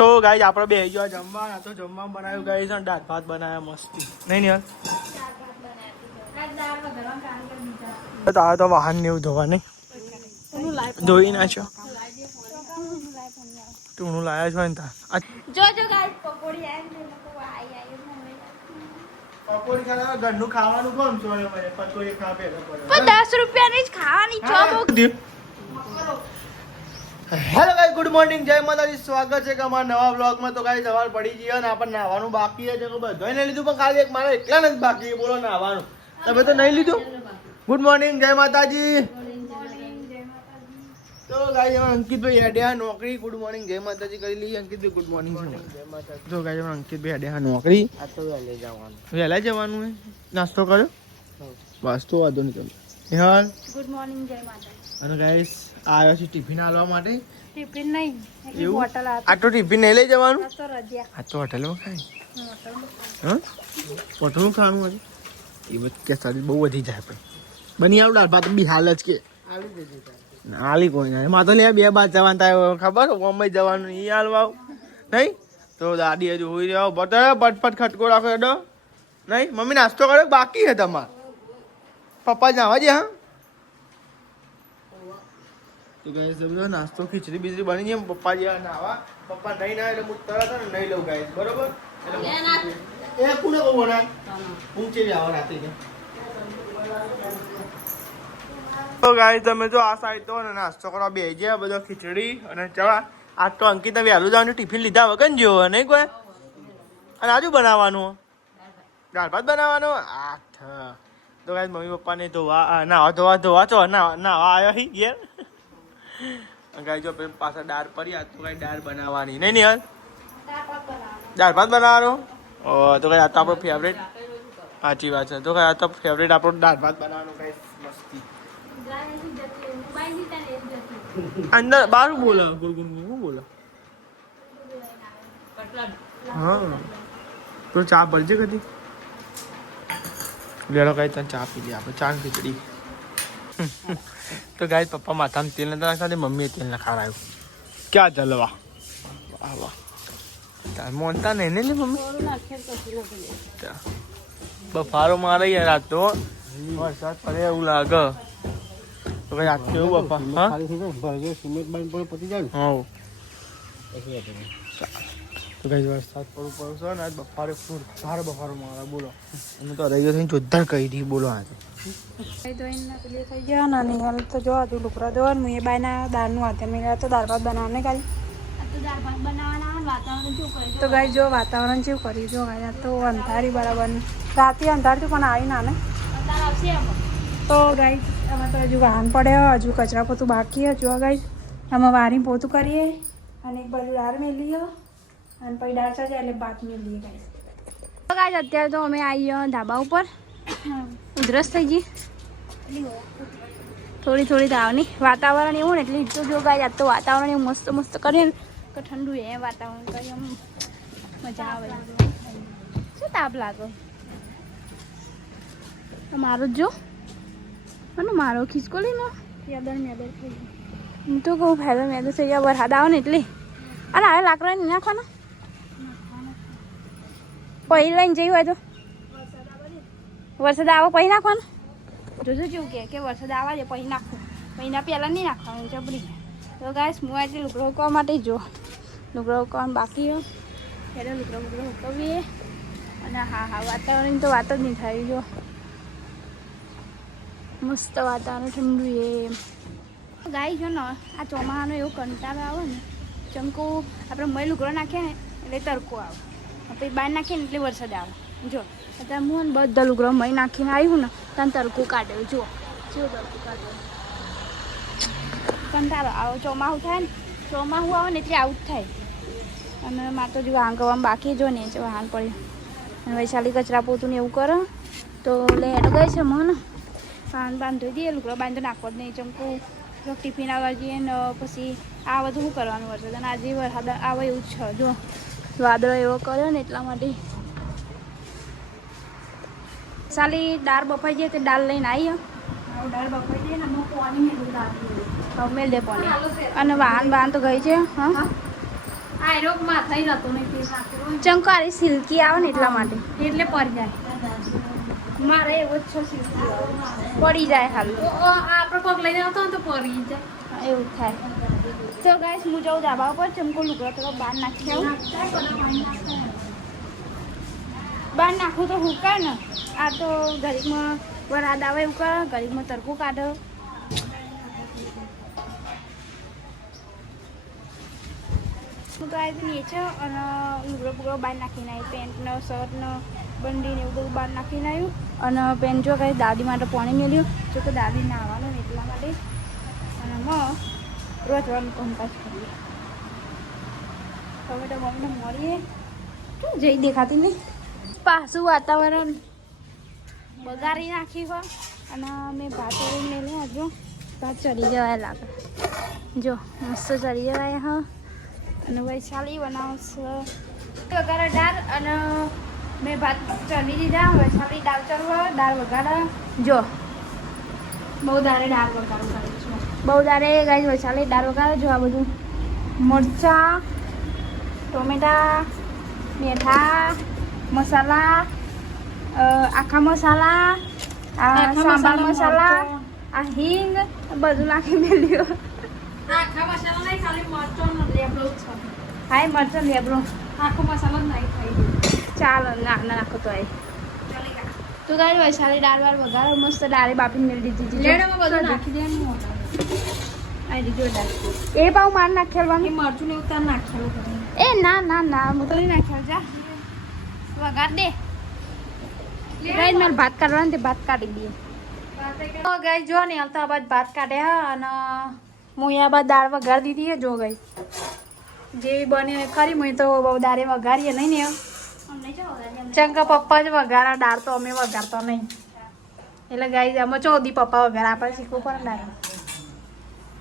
તો ગાઈસ આપણે બે જો જમવા તો જમવા બનાવ્યું ગાઈસ અને દાળ ભાત બનાવ્યા મસ્તી નહીં યાર તારે તો વાહન ને એવું ધોવા નહીં ધોઈ નાખ્યો ટૂણું લાયા છો ને તા જો ગાઈસ પકોડી પકોડી ખાવા ઘરનું ખાવાનું કોણ ચોરે મને પકોડી ખા પેલા પણ 10 રૂપિયાની જ ખાવાની chop hello guys good morning જય માતાજી સ્વાગત છે કે અમારા નવા વ્લોગમાં તો ગાઈસ સવાર પડી ગઈ અને આપણે નાવાનું બાકી છે કે બધું નહીં લીધું પણ ખાલી એક મારે એકલા નથી બાકી બોલો નાવાનું તમે તો નહીં લીધું ગુડ મોર્નિંગ જય માતાજી તો ગાઈસ અંકિતભાઈ હેડ્યા નોકરી ગુડ મોર્નિંગ જય માતાજી કરી લઈએ અંકિતભાઈ ગુડ મોર્નિંગ જો ગાઈસ અંકિતભાઈ હેડ્યા નોકરી આ તો વહેલા જવાનું હે નાસ્તો કર્યો બસ તો વાંધો નહીં તમે યાર ગુડ મોર્નિંગ જય માતા અને ગાઈસ આવ્યો છે ટિફિન આલવા માટે ટિફિન નહીં એવું? બોટલ આ તો ટિફિન નહીં લઈ જવાનું તો રજ્યા આ તો હોટલમાં ખાય હા હોટલનું ખાવાનું હોય એ બધું કે સારી બહુ વધી જાય પણ બની આવું દાળ ભાત બી હાલ જ કે હાલી કોઈ ના એમાં તો લે બે બાદ જવાનું થાય ખબર બોમ્બે જવાનું એ હાલવા નહીં તો દાદી હજુ હોઈ રહ્યો બતા પટપટ ખટકો રાખો એડો નહીં મમ્મી નાસ્તો કર્યો બાકી છે તમારે પપ્પા જવા દે હા તો ગાઈસ સમજો નાસ્તો ખીચડી બીજડી બની જાય પપ્પા જ્યાં નાવા પપ્પા નહીં ના એટલે હું તરત ને નહીં લઉં ગાઈસ બરોબર એ કોને કહું બોલા હું ચેવી આવા રાતે કે તો ગાઈસ તમે જો આ સાઈડ તો ને નાસ્તો કરવા બેસી ગયા બધો ખીચડી અને ચવા આજ તો અંકિતા વહેલું જવાનું ટિફિન લીધા વગર જેવો નહીં કોઈ અને આજુ બનાવવાનું દાળ ભાત બનાવવાનું આઠ તો ગાઈસ મમ્મી પપ્પાને ધોવા ધોવા ચો નાવા આવ્યો હી ઘેર ગાઈ જો પાછા દાળ પડી આ તો કઈ દાળ બનાવવાની નહીં યાર દાળ ભાત બનાવવાનો તો કઈ આ તો આપણો ફેવરેટ સાચી વાત છે તો કઈ આ તો ફેવરેટ આપણો દાળ ભાત બનાવવાનો કઈ મસ્તી અંદર બાર બોલો ગુરગુન બોલો હા તો ચા ભરજે કદી લેડો કઈ તને ચા પી લે આપણે ચા ખીચડી તો ગાય પપ્પા માથામાં તેલ નતા નાખતા મમ્મીએ તેલ નખાડાયું ક્યાં જલવા વાહ વાહ તાર મોનતા નહીં ને મમ્મી બફારો મારે યાર આ તો વરસાદ પડે એવું લાગે તો કઈ આજ કેવું બફા હા હા તો કઈ વરસાદ પડવું છે ને આજ બફારો સારો બફારો મારે બોલો અમે તો રહી ગયો જોરદાર કહી દી બોલો આજે તો જો હજુ લુકડા ધોવાનું હું એ બાયના દાળનું હાથે મેં તો દાળ ભાત બનાવવાને ખાલી તો ગાઈ જો વાતાવરણ જેવું કર્યું જો ગાય તો અંધારી બરાબર રાતે અંધારતું પણ આવી ના ને તો ગાઈ અમે તો હજુ વાહન પડ્યો હજુ કચરા પોતું બાકી હજુ ગાઈ અમે વારી પોતું કરીએ અને એક બાજુ દાળ મેલીએ અને પછી દાળ ચાલે એટલે ભાત મેલીએ ગાઈ તો ગાઈ અત્યારે તો અમે આવીએ ધાબા ઉપર ઉધરસ થઈ ગઈ થોડી થોડી તાવની વાતાવરણ એવું ને એટલે તો જો ગાય આજ તો વાતાવરણ એવું મસ્ત મસ્ત કરીએ ને કે ઠંડુ એ વાતાવરણ કરીએ મજા આવે શું તાપ લાગે મારો જ જો અને મારો ખીચકો લઈને યાદર મેદર થઈ ગઈ હું તો કહું ફેલો મેદર થઈ ગયા વરસાદ આવે ને એટલે અને હવે લાકડા નહીં નાખવાના પહેલી લઈને જઈ હોય તો વરસાદ આવે પછી નાખવાનું જોજો કેવું કે વરસાદ આવવા દે પછી નાખવું મહિના પહેલાં નહીં નાખવાનું જબરી તો ગાય હું આજે લુગડો ઉકવા માટે જો લુગડો ઉકવાનું બાકી હોય એટલે લુગડો ઉકવીએ અને હા વાતાવરણ તો વાત જ નહીં થાય જો મસ્ત વાતાવરણ ઠંડુ એમ ગાય જો ને આ ચોમાસાનો એવો કંટાળો આવે ને ચમકો આપણે મય લુગડો નાખીએ ને એટલે તડકો આવે પછી બહાર નાખીએ ને એટલે વરસાદ આવે જો અત્યારે હું ને બધા લુગડો મય નાખીને આવ્યું ને ત્યાં તડકું કાઢ્યું જુઓ તડકું કાઢ્યું કંટાળો આવો ચોમાસું થાય ને ચોમાસું આવે ને એટલે આવું જ થાય અને મારે તો જો આંગવામાં બાકી જો ને જો હાલ પડ્યું અને વૈશાલી કચરા પોતું ને એવું કરો તો લેટ ગઈ છે મને બાંધ ધોઈ દઈએ લુગડો બાંધ નાખવો જ નહીં ચમકું ટિફિન આવવા જઈએ ને પછી આ બધું શું કરવાનું વરસાદ અને આજે વરસાદ આવે એવું જ છે જો વાદળો એવો કર્યો ને એટલા માટે સાલી દાળ બફાઈ જાય તો દાળ લઈને આવી દાળ બફાઈ જાય ને હું પાણી મેળવું દાળ મેળ દે પાણી અને વાહન તો ગઈ છે હા આ રોગ માથાઈ નતો નહીં તે નાખેલો ચંકારી સિલ્કી આવે ને એટલા માટે એટલે પડી જાય મારે એવો જ છે સિસ્ટમ પડી જાય હાલ આપણે પગ લઈને આવતો ને તો પડી જાય એવું થાય તો ગાઈસ હું જાઉં ધાબા ઉપર ચમકો લુગડો થોડો બહાર નાખી આવું બહાર નાખું તો હુકા ને આ તો ઘડીકમાં વરાદ આવે એવું કરે ઘડીકમાં તરકું કાઢો હું તો આવી નીચે અને લુગડો બુગડો બહાર નાખીને આવી પેન્ટનો શર્ટનો બંડીને એવું બધું બહાર નાખીને આવ્યું અને પેન્ટ જો કંઈ દાદી માટે પાણી મેળ્યું જો કે દાદી નાહવાનું ને એટલા માટે અને રોજવાનું કામકાજ કરીએ હવે તો મમ્મીને મળીએ શું જઈ દેખાતી નહીં પાછું વાતાવરણ બગાડી નાખી હોય અને મેં ભાત ઓળીને મેળ્યા જો ભાત ચડી જવાય લાગે જો મસ્ત ચડી જવાય હા અને વૈશાલી બનાવશે વઘારે દાળ અને મેં ભાત ચડી દીધા વૈશાલી દાળ ચડવા દાળ વઘારે જો બહુ દારે દાળ વઘારું કરું છું બહુ દારે ગાઈ વૈશાલી દાળ વઘારે જો આ બધું મરચાં ટોમેટા મેઠા મસાલા આખા મસાલા સાંભાર મસાલા આ હિંગ બધું નાખી મેલ્યું આખા મસાલા નહીં ખાલી મરચો લેબડો છે હા મરચાં લેબરો આખો મસાલો જ નહીં ખાઈ ચાલો ના નાખો તો એ તું ગાડી વૈશાલી દાળ વાળ વઘારો મસ્ત દાળે બાપી મેળવી દીધી લેડમાં બધું નાખી દેવાનું આ દીધો દાળ એ પાઉં માર નાખેલવાનું મરચું ને ઉતાર નાખેલું બધું એ ના ના ના હું તો નહીં નાખ્યો જા વઘાર દે ગાઈ મારે ભાત કાઢવાનું તે ભાત કાઢી દઈએ તો ગાઈ જો ને હાલતા બાદ ભાત કાઢ્યા અને હું આ બાદ દાળ વઘાર દીધી જો ગઈ જેવી બને ખરી હું તો બહુ દાળે વઘારીએ નહીં ને ચંકા પપ્પા જ વઘારા દાળ તો અમે વઘારતો નહીં એટલે ગાઈ અમે ચોદી પપ્પા વઘાર આપણે શીખવું પડે દાળ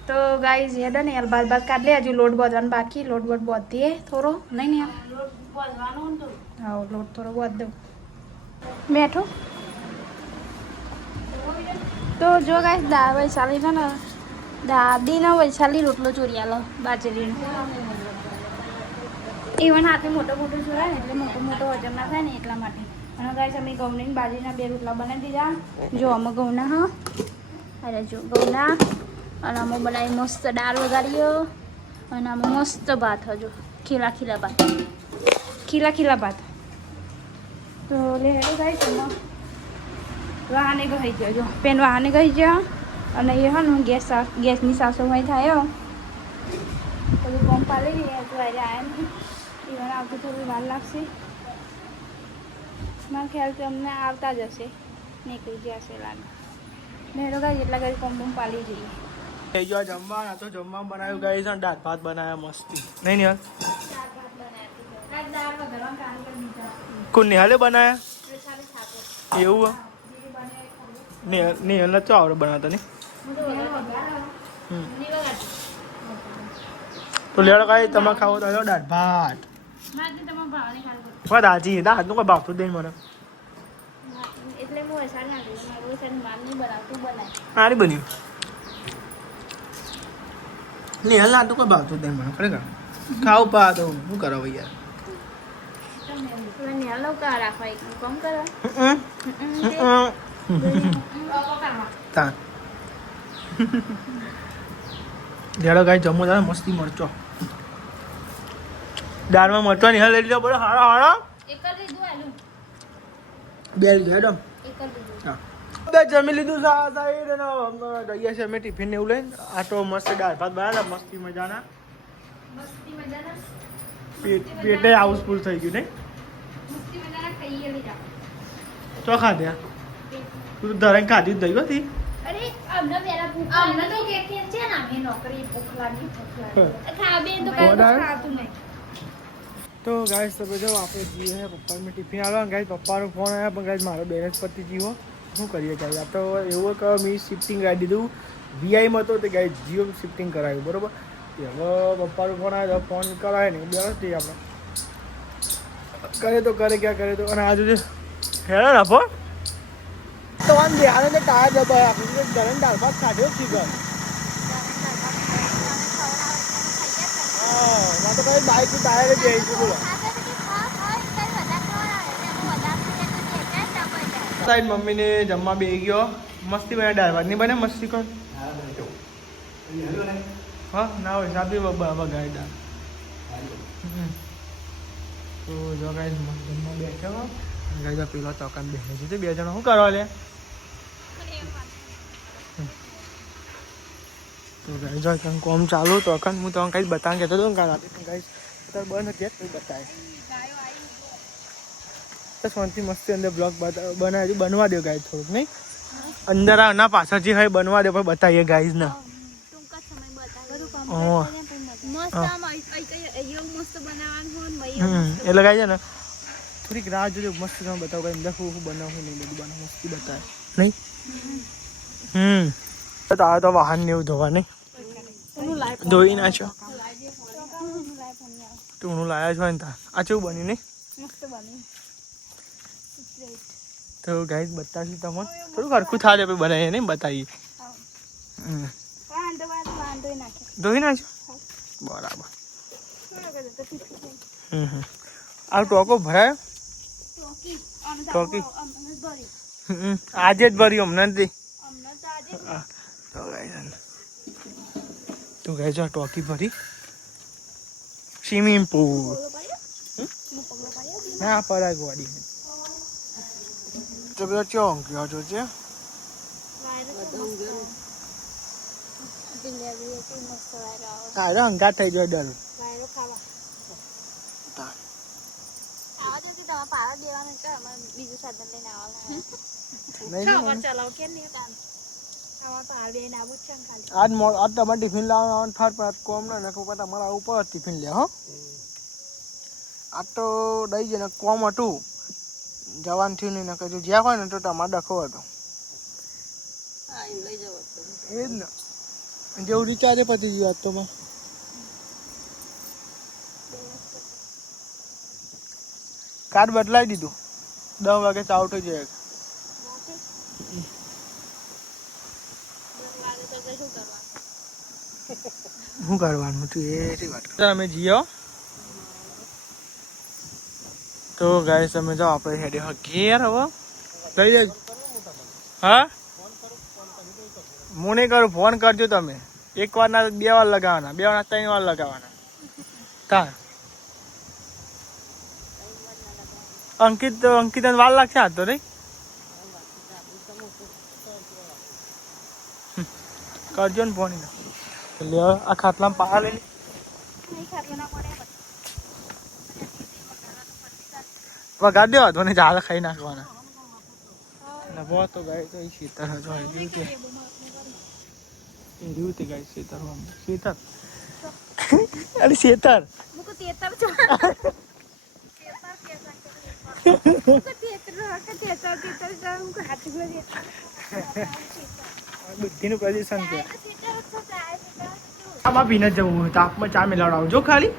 તો ગાઈ હેડો ને હાલ ભાત કાઢ લે હજુ લોટ બાંધવાનું બાકી લોટ બોટ બાંધીએ થોડો નહીં ને હા લોટ થોડો બાંધ દઉં બેઠો તો જો ગાય દા વૈશાલી છે ને દાદીને વૈશાલી રોટલો ચોરી આલો બાજરીનો ઇવન હાથે મોટો મોટો ચોરાય ને એટલે મોટો મોટો વજન ના થાય ને એટલા માટે અને ગાય અમે ઘઉંની બાજરીના 2 રોટલા બનાવી દીધા જો અમે ઘઉંના હા અરે જો ઘઉંના અને અમે બનાવી મસ્ત દાળ વઘારીઓ અને અમે મસ્ત ભાત હજુ ખીલા ખીલા ભાત ભાત તો લે હેડો ગાય તમે વાહને ગઈ ગયો જો પેન વાહને ગઈ ગયો અને એ હા ને ગેસની સાસુભાઈ થાય બધું પંપ પાડી ગયા તો આજે આવ્યા નહીં ઈવન આવતું થોડી વાર લાગશે મારા ખ્યાલથી અમને આવતા જ હશે નીકળી ગયા હશે લાગે મેં તો ગાય જેટલા ઘડી પંપ પાડી જઈએ થઈ ગયો જમવા આ તો જમવા બનાવ્યું ગાઈ છે દાળ ભાત બનાવ્યા મસ્તી નહીં નિહાલ કોણ નિહાલે બનાયા એવું નિહાલ તો આવડે બનાવતા નહીં તો લેડો કાંઈ તમે ખાવો તો દાળ ભાત વાત હાજી દાળનું કોઈ ભાવતું જ નહીં મને એટલે હું અસાર ના કરું મારું અસાર માની બનાવતું બનાય સારી બન્યું નિહાલ ના તો કોઈ ભાવતું જ નહીં મને ખરેખર ખાવું પા તો શું કરો યાર નિહાલ કા રાખવા એક કામ કરો તા લેડો કાંઈ જમવું તારે મસ્તી મરચો દાળમાં મરચો નિહાલ લઈ લીધો બોલો હારો હારો એક જ લીધું આલું બે લીધો હેડો હા બે જમી લીધું સાઈડ અને દઈએ છે અમે ટિફિન ને એવું લઈને આ તો મસ્ત દાળ ભાત બનાવ્યા મસ્તી મજાના પેટે હાઉસફુલ થઈ ગયું નહીં તો ખાધ્યા તું ધરણ ખાધી જ દઈ હતી અરે અમને પેલા ભૂખ અમને તો કે છે ને અમે નોકરી ભૂખ લાગી ખાબે તો કઈ ખાતું નહીં તો ગાઈસ તમે જો આપણે જીવો હે પપ્પાને ટિફિન આવ્યા ગાઈસ પપ્પાનો ફોન આવ્યા પણ ગાઈસ મારો બેલેન્સ પરથી જીવો શું કરીએ ગાઈસ આ તો એવું કે મેં શિફ્ટિંગ કરાવી દીધું વીઆઈમાં હતો તે ગાઈસ જીઓ શિફ્ટિંગ કરાવ્યું બરોબર હવે પપ્પાનો ફોન આવ્યો ફોન કરાય નહીં બેલેન્સ થઈ આપણે કરે તો કરે ક્યાં કરે તો અને આજુ હેરા રાખો તો આમ ધ્યાન ને ટાયર દબાય આપણે ગરમ દાળ ભાત ખાધ્યો છે ઘર હા આ તો કઈ બાઈક નું ટાયર જ જઈશું બોલો સાઈડ મમ્મીને જમવા બેસી ગયો મસ્તી બને દાળ ભાત નહીં બને મસ્તી કોણ હા ના હોય સાબી બગાડી દાળ તો જો ગાઈસ જમવા બેઠો ગાઈસ પેલો ચોકાન બેસે છે બે જણા શું કરવા લે તો ગાઈસ જો કંઈ કોમ ચાલુ તો અખંડ હું તમને કંઈ બતાવવા કહેતો હતો ને કાલ રાતે ગાઈસ અત્યારે બંધ હતી તો બતાવે તો શાંતિ મસ્તી અંદર બ્લોગ બનાવી બનવા દો ગાઈસ થોડુંક નહીં અંદર ના પાછળ જે હોય બનવા દો પણ બતાવીએ ગાઈસ ના એટલે ગાઈ છે ને થોડીક રાહ જોજો મસ્ત તમે બતાવો કઈ અંદર શું બનાવું નહીં બધું બનાવ મસ્તી બતાવે નહીં તો આવે તો વાહન ને એવું ધોવા નહીં ધોઈ નાખો તું લાયા છો ને આ કેવું બન્યું નહીં તો ગાઈસ બતાવીશું તમને થોડું હરખું થાય આપણે બનાવીએ નહીં બતાવીએ ધોઈ નાખો બરાબર આ ટોકો ભરાયો ટોકી આજે જ ભર્યું હમણાં નથી તો ગાઈસ આ ટોકી ભરી સ્વિમિંગ પૂલ ના પરાગ વાડી તો પેલો ચોંક ગયો છો છે હંગાત થઈ જાય ડર આજ તમારે ટિફિન લાવવાનું થાર પર કોમ ના તમારે આવું પડે ટિફિન લે હો આ તો દઈ જાય ને કોમ હતું જવાન થયું નહીં નકર જો જ્યાં હોય ને તો તમારે ડખો હતો એ જ ને જેવું રિચાર્જ પતી ગયું આજ તો કાર્ડ બદલાવી દીધું 10 વાગે ચાલુ થઈ જાય શું કરવાનું હતું એ વાત અમે જીઓ તો ગાઈસ તમે જાઓ આપણે હેડે ઘેર હવે લઈ જાય હા હું નહીં કરું ફોન કરજો તમે એક વાર ના 2 વાર લગાવવાના 2 વાર 3 વાર લગાવવાના તાર અંકિત વાર લાગશે આ તો નહીં કરજો ને ફોન એટલે આ ખાટલામાં પાયા લઈ વગાડ દેવા તો ઝાડ ખાઈ નાખવાના બહુ તો ગાય તો શીતર હજુ રીતે ગાય શીતર શીતર અરે શીતર બુદ્ધિ નું પ્રદર્શન છે આમાં પીને જવું હોય તાપમાં ચા મિલાવડાવજો ખાલી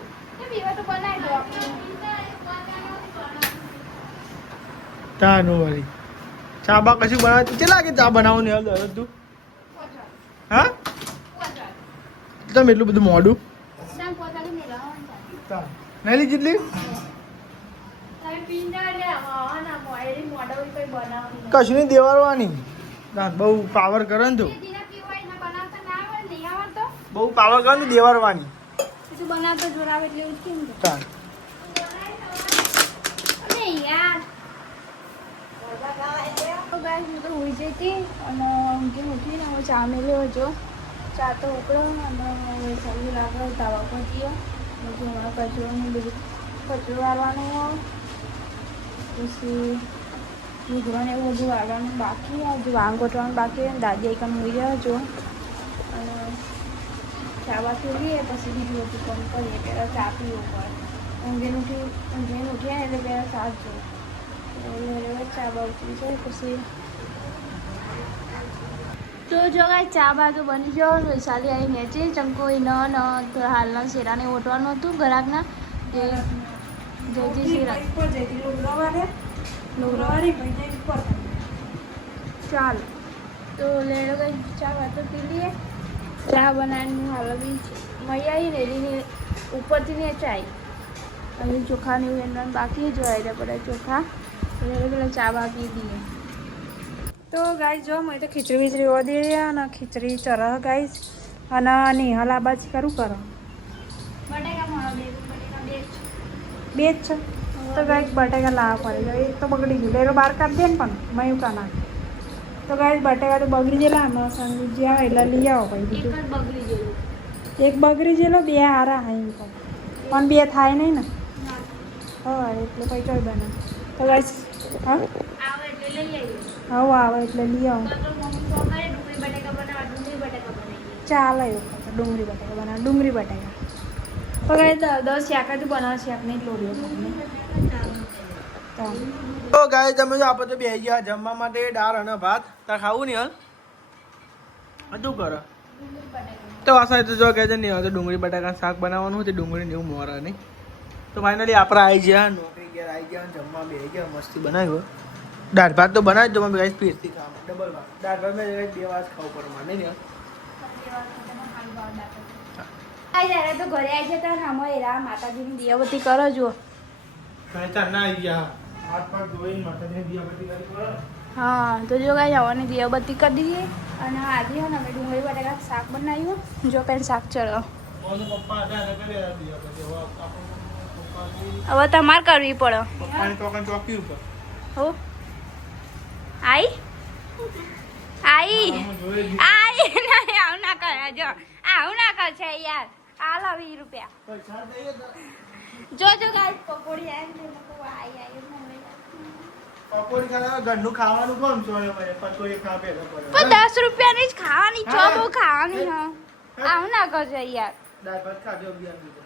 તાનું વાળી ચા બા કશું બનાવે કેટલા લાગે ચા બનાવું ને તું હા તમે એટલું બધું મોડું નહીં જેટલી કશું નહીં દેવારવાની બહુ પાવર કરે ને તું બહુ પાવર કરે ને દેવારવાની ચા મેળ્યો જો ચા તો ઉકળો અને સારું લાગે તાવા પર ગયો બધું હમણાં કચરો ને બધું કચરો વાળવાનું પછી દૂધવાને એવું બધું વાળવાનું બાકી હજુ વાંગ ગોઠવાનું બાકી દાદી એકમ હોઈ રહ્યા જો અને ચા બાકી ઉઠીએ પછી બીજું બધું કામ કરીએ પહેલાં ચા પીવું પડે ઊંઘીને ઉઠીએ ને એટલે પહેલાં સાત જોઉં એટલે ચા બા ઉતરી જાય પછી તો જો કાંઈ ચા બા તો બની ગયો વૈશાલી આવી નેચે ચંકોઈ ન હાલના શેરાને ઓટવાનું હતું ગ્રાહકના જે જયજી શેરા ચાલો તો લેડો કઈ ચા બા તો પી લઈએ ચા બનાવીને હાલ બી મળી આવી ને ઉપરથી નીચે આવી અહીં ચોખાને એવું એના બાકી જોયા એટલે બધા ચોખા એટલે પેલા ચા બા પી દઈએ. તો ગાઈસ જો મેં તો ખીચડી વીચડી વધી રહ્યા અને ખીચડી ચરહ ગાઈસ અને નિહાલ આ બાજ કરું કરો બટેકા મળો બે બે જ છે તો ગાઈસ બટેકા લાવવા પડે એક તો બગડી ગયું લેરો બહાર કાઢી દે ને પણ મેં એવું કા નાખે તો ગાઈસ બટેકા તો બગડી ગયેલા અમે સંગીત આવે એટલે લઈ આવો ભાઈ એક બીજું જ બગડી ગયેલું. એક બગડી ગયેલો બે હારા હા પણ બે થાય નહીં ને હા એટલે પછી ચોય બને તો ગાઈસ હા આવે એટલે લઈ આવીએ. હવે આવે એટલે લઈ આવો તો મમ્મી પપ્પાએ ડુંગળી બટેકા બનાવવા ડુંગળી બટેકા બનાવીએ. ચાલે એવું કરતા ડુંગળી બટાકા બનાવે ડુંગળી બટાકા તો ગાઈસ 10 શાકાથી બનાવે શાકની જ લોડીઓ તમને તો ગાય તમે જો આપણે તો બે ગયા જમવા માટે દાળ અને ભાત તાર ખાવું નહીં હાલ શું કરો તો આ સાઈડ તો જો કહે છે નહીં હવે તો ડુંગળી બટાકા શાક બનાવવાનું છે ડુંગળી ને એવું મોરા નહીં તો ફાઇનલી આપણે આવી ગયા નોકરી ઘેર આવી ગયા જમવા બે ગયા મસ્તી બનાવ્યો દાળ ભાત તો બનાવી દો ગાઈસ પીરથી ખાવા ડબલ ભાત દાળ ભાત મેં 2 વાર ખાવું પડે માને નહીં આ જ્યારે તો ઘરે આવી જતા ને અમે એરા માતાજીની દિયાબત્તી કરો જુઓ. ના આવી ગયા હાથ પગ ધોઈને માતાજીને દિયાબત્તી કરી હા તો જો કાંઈ જવાની દિયાબત્તી કરી દઈએ અને આજે ને અમે ડુંગળી બટાકા શાક બનાવ્યું જો કાંઈ શાક ચડો પપ્પા હતા એને કરી દિયાબત્તી હવે તમારે કરવી પડે. પપ્પાની ટોકન ચોકી ઉપર હો આઈ નહીં આવું ના કરે જો આવું ના કર છે યાર આ લો 20 રૂપિયા પૈસા દઈએ તો જો ગાઈસ પકોડી આવી પકોડી ખાવા ઘરનું ખાવાનું કોણ સોળે મને પકોડી ખા પેલા પડે પણ 10 રૂપિયાની જ ખાવાની છો બહુ ખાવાની હા આવું ના કરજો યાર. દાળ ભાત ખાધો બિયાર દીધો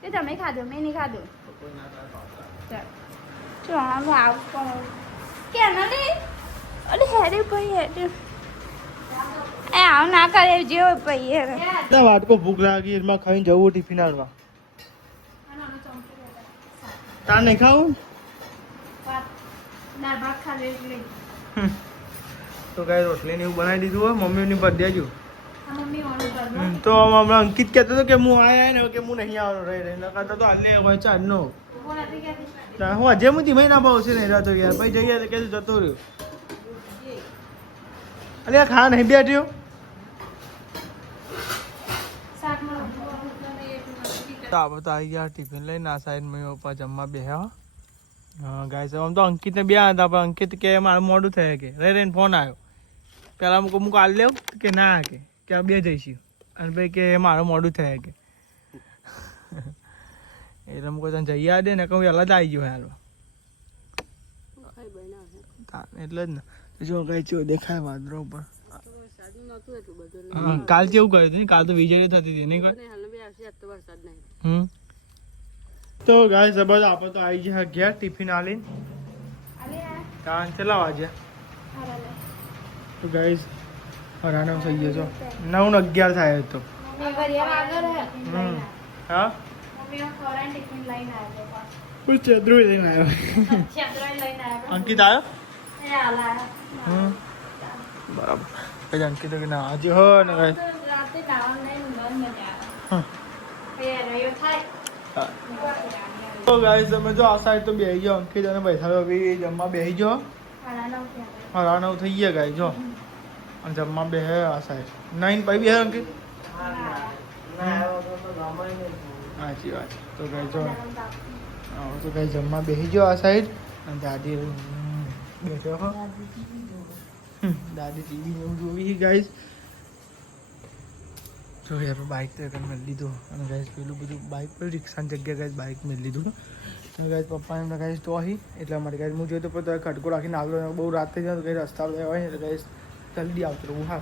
તે તમે ખાધો મેં નહીં ખાધું. પકોડી ના ખાતા ચલો આવું આવું પણ કે ના લે અરે હેરે ભાઈ હેરે એ આવું ના કરે જેવો ભાઈ હેરે ના વાટકો ભૂખ લાગી એમાં ખાઈને જવું ટિફિન આલવા તાર નહીં ખાવું તો કાંઈ રોટલી ને એવું બનાવી દીધું હોય મમ્મીની પર દેજો તો હમણાં અંકિત કહેતો હતો કે હું આયા ને કે હું નહીં આવવાનો રહી રહી નકર તો હાલ ને હોય ચારનો હું હજે હું ધીમે ના ભાવશે નહીં રહેતો યાર ભાઈ જઈએ કે જતો રહ્યો અરે આ ખા નહીં બેઠ્યો તો આપણે તો આવી ગયા ટિફિન લઈને આ સાઈડ મમ્મી પપ્પા જમવા બેહ્યા હા ગાય આમ તો અંકિતને બે હતા પણ અંકિત કે મારું મોડું થયે કે રહીને ફોન આવ્યો પહેલાં મૂક આલ લેવું કે ના કે બે જઈશું અને ભાઈ કે મારું મોડું થયે કે એટલે મૂકો તને જઈ દે ને કહું વહેલા જ આવી ગયો હાલ એટલે જ ને જો કઈ ચો દેખાય વાદરો ઉપર હા કાલ કેવું કર્યું હતું કાલ તો વીજળી થતી હતી નહીં તો ગાય જબરદસ્ત આપણે તો આવી ગયા ગયા ટિફિન આલીને કારણ ચલા વાગ્યા તો ગાઈઝ 9 થઈ ગયો છો 9 ને 11 થાય તો હા કોઈ ચેદરું લઈને આવ્યો અંકિત આવ્યો બરાબર પછી અંકિત કે ના આજે હો ને તો ગાઈઝ તમે જો આ સાઈડ તો બેસી જાઓ અંકિત અને પૈસા બી જમવા બેસી જાઓ 9:30 થઈ ગયા ગાય જો અને જમવા બેસે આ સાઈડ 9 પછી બેસે અંકિત સાચી વાત તો ગાય જો તો ગાય જમવા બેસી જાઓ આ સાઈડ અને દાદી બેઠો હો દાદી ટીવી એવું જોવી ગાઈઝ જો યાર બાઇક તો મેં લીધું અને ગાઈઝ પેલું બધું બાઇક પર રિક્ષાની જગ્યાએ ગાઈઝ બાઇક મેં લીધું તો ગાઈઝ પપ્પા એમને ગાઈઝ તો અહીં એટલા માટે ગાઈઝ હું જોયું તો ખડકો રાખીને આવ્યો બહુ રાત થઈ જાય તો ગાઈઝ રસ્તા હોય ને એટલે ગાઈઝ જલ્દી આવતો રહું હા